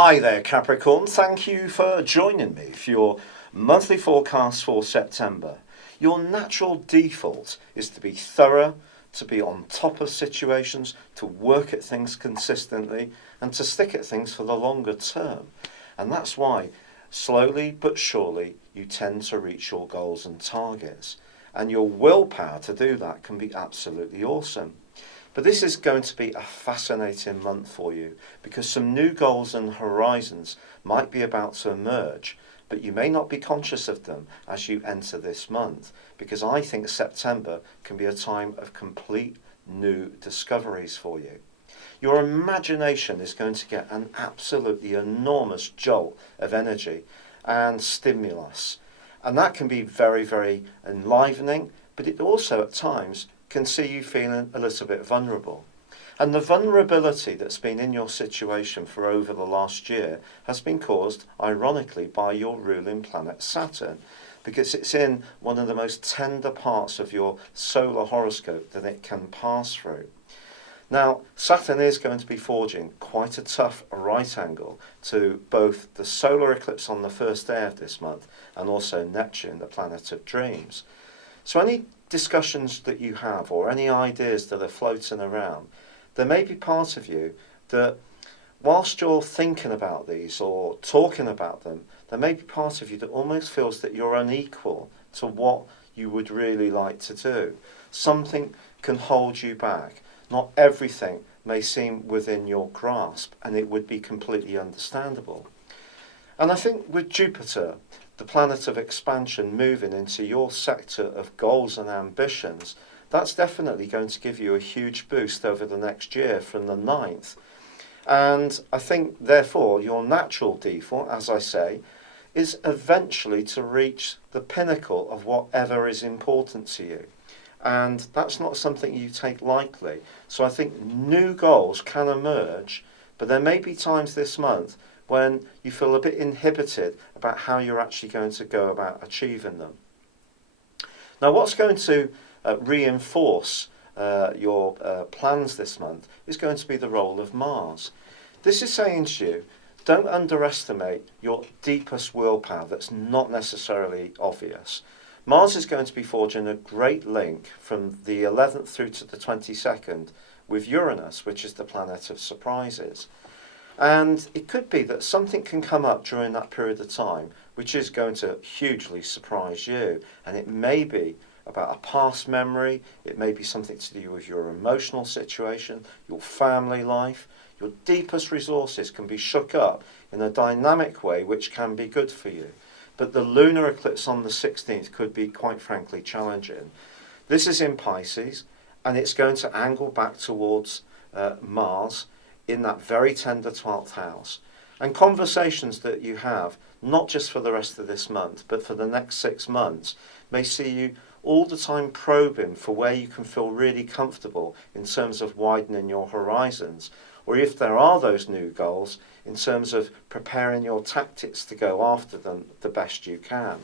Hi there, Capricorn. Thank you for joining me for your monthly forecast for September. Your natural default is to be thorough, to be on top of situations, to work at things consistently, and to stick at things for the longer term. And that's why, slowly but surely, you tend to reach your goals and targets. And your willpower to do that can be absolutely awesome. But this is going to be a fascinating month for you because some new goals and horizons might be about to emerge, but you may not be conscious of them as you enter this month, because I think September can be a time of complete new discoveries for you. Your imagination is going to get an absolutely enormous jolt of energy and stimulus, and that can be very, very enlivening, but it also at times can see you feeling a little bit vulnerable. And the vulnerability that's been in your situation for over the last year has been caused, ironically, by your ruling planet Saturn, because it's in one of the most tender parts of your solar horoscope that it can pass through. Now, Saturn is going to be forging quite a tough right angle to both the solar eclipse on the first day of this month and also Neptune, the planet of dreams. So any discussions that you have or any ideas that are floating around, there may be part of you that whilst you're thinking about these or talking about them, there may be part of you that almost feels that you're unequal to what you would really like to do. Something can hold you back. Not everything may seem within your grasp, and it would be completely understandable. And I think with Jupiter, the planet of expansion, moving into your sector of goals and ambitions, that's definitely going to give you a huge boost over the next year from the 9th. And I think, therefore, your natural default, as I say, is eventually to reach the pinnacle of whatever is important to you. And that's not something you take lightly. So I think new goals can emerge, but there may be times this month when you feel a bit inhibited about how you're actually going to go about achieving them. Now, what's going to reinforce your plans this month is going to be the role of Mars. This is saying to you, don't underestimate your deepest willpower that's not necessarily obvious. Mars is going to be forging a great link from the 11th through to the 22nd with Uranus, which is the planet of surprises. And it could be that something can come up during that period of time which is going to hugely surprise you. And it may be about a past memory, it may be something to do with your emotional situation, your family life. Your deepest resources can be shook up in a dynamic way which can be good for you. But the lunar eclipse on the 16th could be, quite frankly, challenging. This is in Pisces, and it's going to angle back towards Mars in that very tender 12th house. And conversations that you have, not just for the rest of this month, but for the next 6 months, may see you all the time probing for where you can feel really comfortable in terms of widening your horizons, or if there are those new goals, in terms of preparing your tactics to go after them the best you can.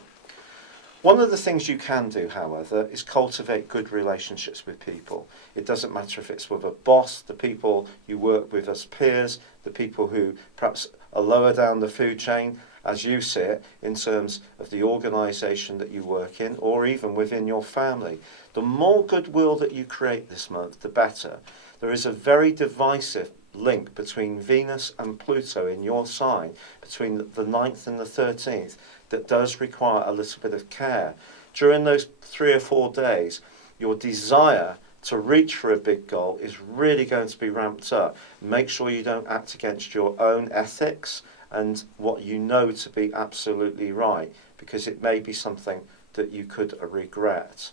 One of the things you can do, however, is cultivate good relationships with people. It doesn't matter if it's with a boss, the people you work with as peers, the people who perhaps are lower down the food chain, as you see it, in terms of the organisation that you work in, or even within your family. The more goodwill that you create this month, the better. There is a very divisive link between Venus and Pluto in your sign, between the 9th and the 13th, that does require a little bit of care. During those 3 or 4 days, your desire to reach for a big goal is really going to be ramped up. Make sure you don't act against your own ethics and what you know to be absolutely right, because it may be something that you could regret.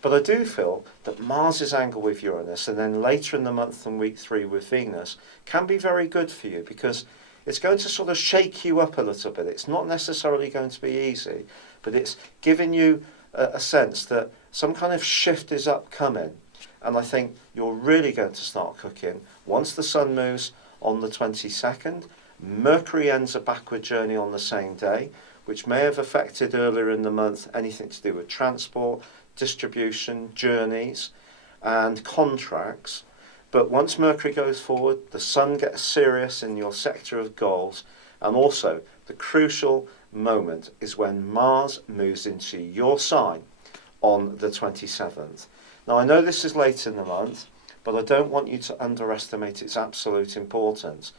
But I do feel that Mars's angle with Uranus, and then later in the month and week 3 with Venus, can be very good for you, because it's going to sort of shake you up a little bit. It's not necessarily going to be easy, but it's giving you a sense that some kind of shift is upcoming. And I think you're really going to start cooking once the Sun moves on the 22nd. Mercury ends a backward journey on the same day, which may have affected earlier in the month anything to do with transport, distribution, journeys and contracts. But once Mercury goes forward, the Sun gets serious in your sector of goals, And also, the crucial moment is when Mars moves into your sign on the 27th. Now, I know this is late in the month, but I don't want you to underestimate its absolute importance.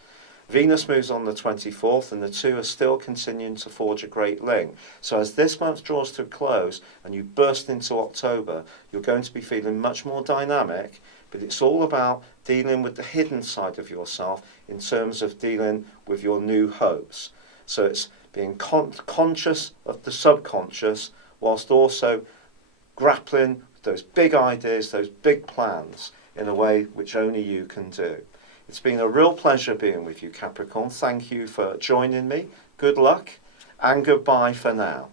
Venus moves on the 24th, and the two are still continuing to forge a great link. So as this month draws to a close and you burst into October, you're going to be feeling much more dynamic, but it's all about dealing with the hidden side of yourself in terms of dealing with your new hopes. So it's being conscious of the subconscious, whilst also grappling with those big ideas, those big plans, in a way which only you can do. It's been a real pleasure being with you, Capricorn. Thank you for joining me. Good luck and goodbye for now.